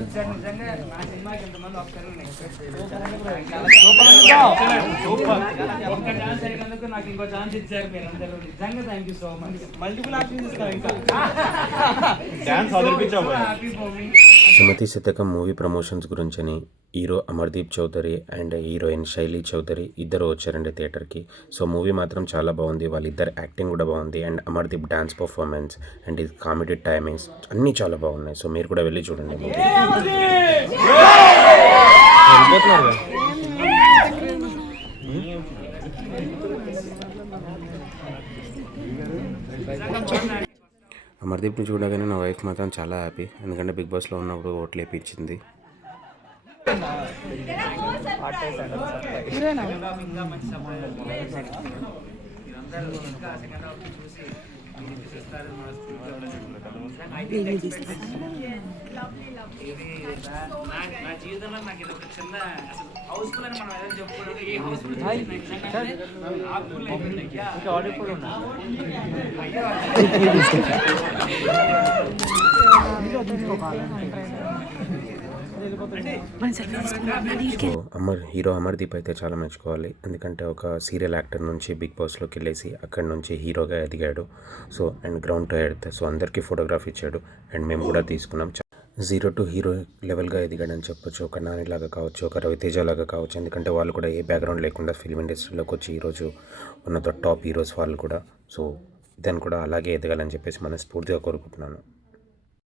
వచ్చారు నిజంగా నా సినిమాకి ఎంతమంది వస్తారు ఒక్క ఛాన్స్ అయినందుకు నాకు ఇంకో ఛాన్స్ ఇచ్చారు మీరు అందరూ నిజంగా thank you so much multiple options ఇస్తాను ఇంకా happy for me Sumathi Sathakam movie promotions గురించని hero Amardeep Chowdary and heroine Shaili Chowdary ఇద్దరు వచ్చారండి థియేటర్కి. సో మూవీ మాత్రం చాలా బాగుంది, వాళ్ళిద్దరు యాక్టింగ్ కూడా బాగుంది and Amardeep dance performance and ఇది కామెడీ టైమింగ్స్ అన్నీ చాలా బాగున్నాయి. సో మీరు కూడా వెళ్ళి చూడండి మూవీ. అమర్దీప్ని చూడగానే నా వైఫ్ మాత్రం చాలా హ్యాపీ, ఎందుకంటే బిగ్ బాస్లో ఉన్నప్పుడు ఓట్లు వేయించింది. నా జీవితంలో నాకు ఇది ఒక చిన్న హౌస్ఫుల్ అని మనం ఏదైనా చెప్పుకోవడం ఏ హౌస్ఫుల్ హీరో అమర్దీప్ అయితే చాలా మెచ్చుకోవాలి, ఎందుకంటే ఒక సీరియల్ యాక్టర్ నుంచి బిగ్ బాస్లోకి వెళ్ళేసి అక్కడి నుంచి హీరోగా ఎదిగాడు. So and ground to earth, so అందరికీ ఫోటోగ్రాఫ్ ఇచ్చాడు అండ్ మేము కూడా తీసుకున్నాం. 0 to హీరో లెవెల్గా ఎదిగాడని చెప్పొచ్చు. ఒక నానిలాగా కావచ్చు, ఒక రవితేజ లాగా కావచ్చు, ఎందుకంటే వాళ్ళు కూడా ఏ బ్యాక్గ్రౌండ్ లేకుండా ఫిల్మ్ ఇండస్ట్రీలోకి వచ్చి ఈరోజు ఉన్న టాప్ హీరోస్ వాళ్ళు కూడా. సో దాన్ని కూడా అలాగే ఎదగాలని చెప్పేసి మనస్ఫూర్తిగా కోరుకుంటున్నాను.